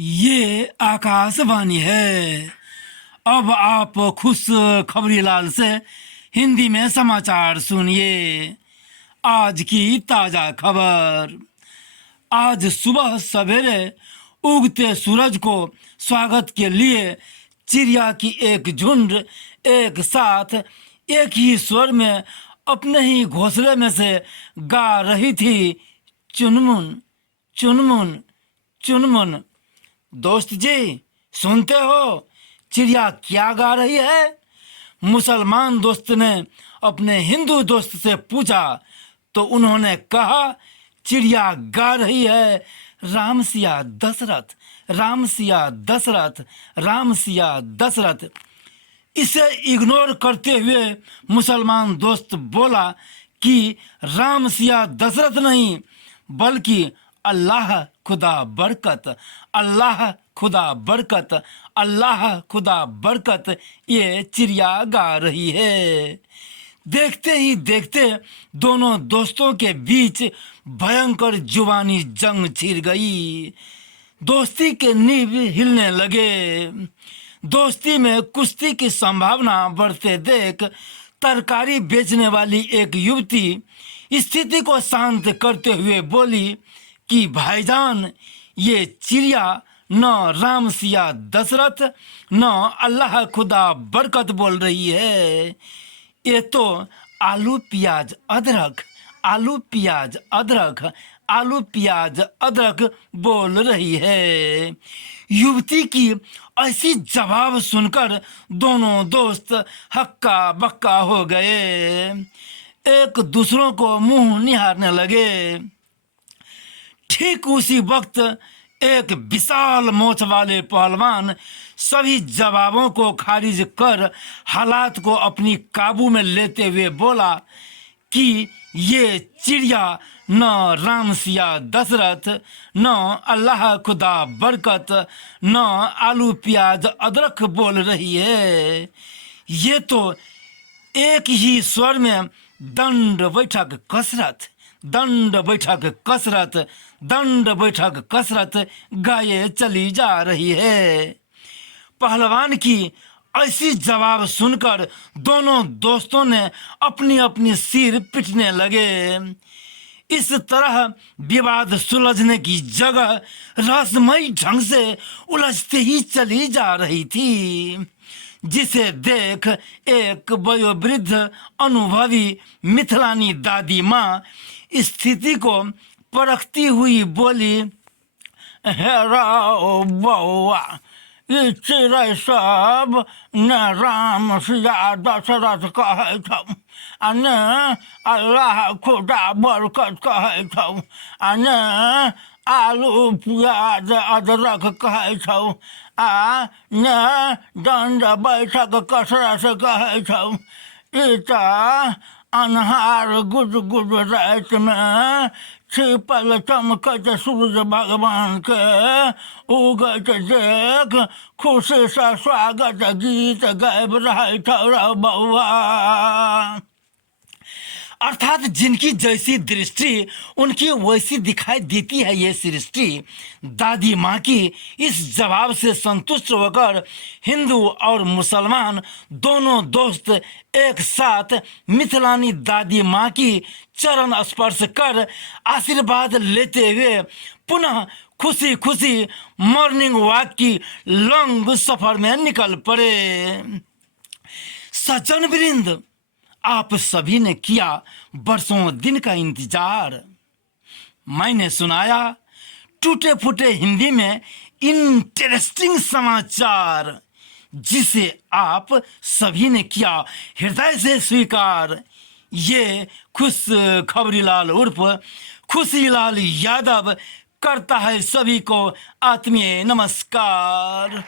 ये आकाशवाणी है। अब आप खुश खबरीलाल से हिंदी में समाचार सुनिए। आज की ताजा खबर। आज सुबह सवेरे उगते सूरज को स्वागत के लिए चिड़िया की एक झुंड एक साथ एक ही स्वर में अपने ही घोंसले में से गा रही थी, चुनमुन चुनमुन चुनमुन। दोस्त जी, सुनते हो चिड़िया क्या गा रही है? मुसलमान दोस्त ने अपने हिंदू दोस्त से पूछा तो उन्होंने कहा चिड़िया गा रही है राम सिया दशरथ, राम सिया दशरथ, राम सिया दशरथ। इसे इग्नोर करते हुए मुसलमान दोस्त बोला कि राम सिया दशरथ नहीं बल्कि अल्लाह खुदा बरकत, अल्लाह खुदा बरकत, अल्लाह खुदा बरकत ये चिड़िया गा रही है। देखते ही देखते दोनों दोस्तों के बीच भयंकर जुबानी जंग छिड़ गई। दोस्ती के नींव हिलने लगे। दोस्ती में कुश्ती की संभावना बढ़ते देख तरकारी बेचने वाली एक युवती स्थिति को शांत करते हुए बोली कि भाईजान, ये चिड़िया न राम सिया दशरथ न अल्लाह खुदा बरकत बोल रही है, ये तो आलू प्याज अदरक, आलू प्याज अदरक, आलू प्याज अदरक बोल रही है। युवती की ऐसी जवाब सुनकर दोनों दोस्त हक्का बक्का हो गए। एक दूसरों को मुंह निहारने लगे। ठीक उसी वक्त एक विशाल मोछ वाले पहलवान सभी जवाबों को खारिज कर हालात को अपनी काबू में लेते हुए बोला कि ये चिड़िया न राम सिया दशरथ न अल्लाह खुदा बरकत न आलू प्याज अदरक बोल रही है, ये तो एक ही स्वर में दंड बैठक कसरत, दंड बैठक कसरत, दंड बैठक कसरत गाये चली जा रही है। पहलवान की ऐसी जवाब सुनकर दोनों दोस्तों ने अपनी अपनी सिर पीटने लगे। इस तरह विवाद सुलझने की जगह रहस्यमयी ढंग से उलझते ही चली जा रही थी, जिसे देख एक वयोवृद्ध अनुभवी मिथिलानी दादी माँ स्थिति को परखती हुई बोली, हेरा बउआ, ई चिड़ै सब न राम सिया दशरथ कहै छौ आ ने अल्लाह खुदा बरकत कहै छौ आ ने आलू प्याज अदरक कहै छौ आ ने दंड बैठक कसरत कहै छौ। ई तऽ अन्हार गुज गुज राति में छिपल चमकत सूरज भगवान के उगत देख खुशी से स्वागत गीत गाबि रहै छौ बउआ। अर्थात जिनकी जैसी दृष्टि उनकी वैसी दिखाई देती है ये सृष्टि। दादी माँ की इस जवाब से संतुष्ट होकर हिंदू और मुसलमान दोनों दोस्त एक साथ मिथिलानी दादी माँ की चरण स्पर्श कर आशीर्वाद लेते हुए पुनः खुशी खुशी मॉर्निंग वॉक की लंग सफर में निकल पड़े। सज्जन वृंद, आप सभी ने किया बरसों दिन का इंतजार। मैंने सुनाया टूटे फूटे हिंदी में इंटरेस्टिंग समाचार, जिसे आप सभी ने किया हृदय से स्वीकार। ये खुश खबरीलाल उर्फ खुशीलाल यादव करता है सभी को आत्मीय नमस्कार।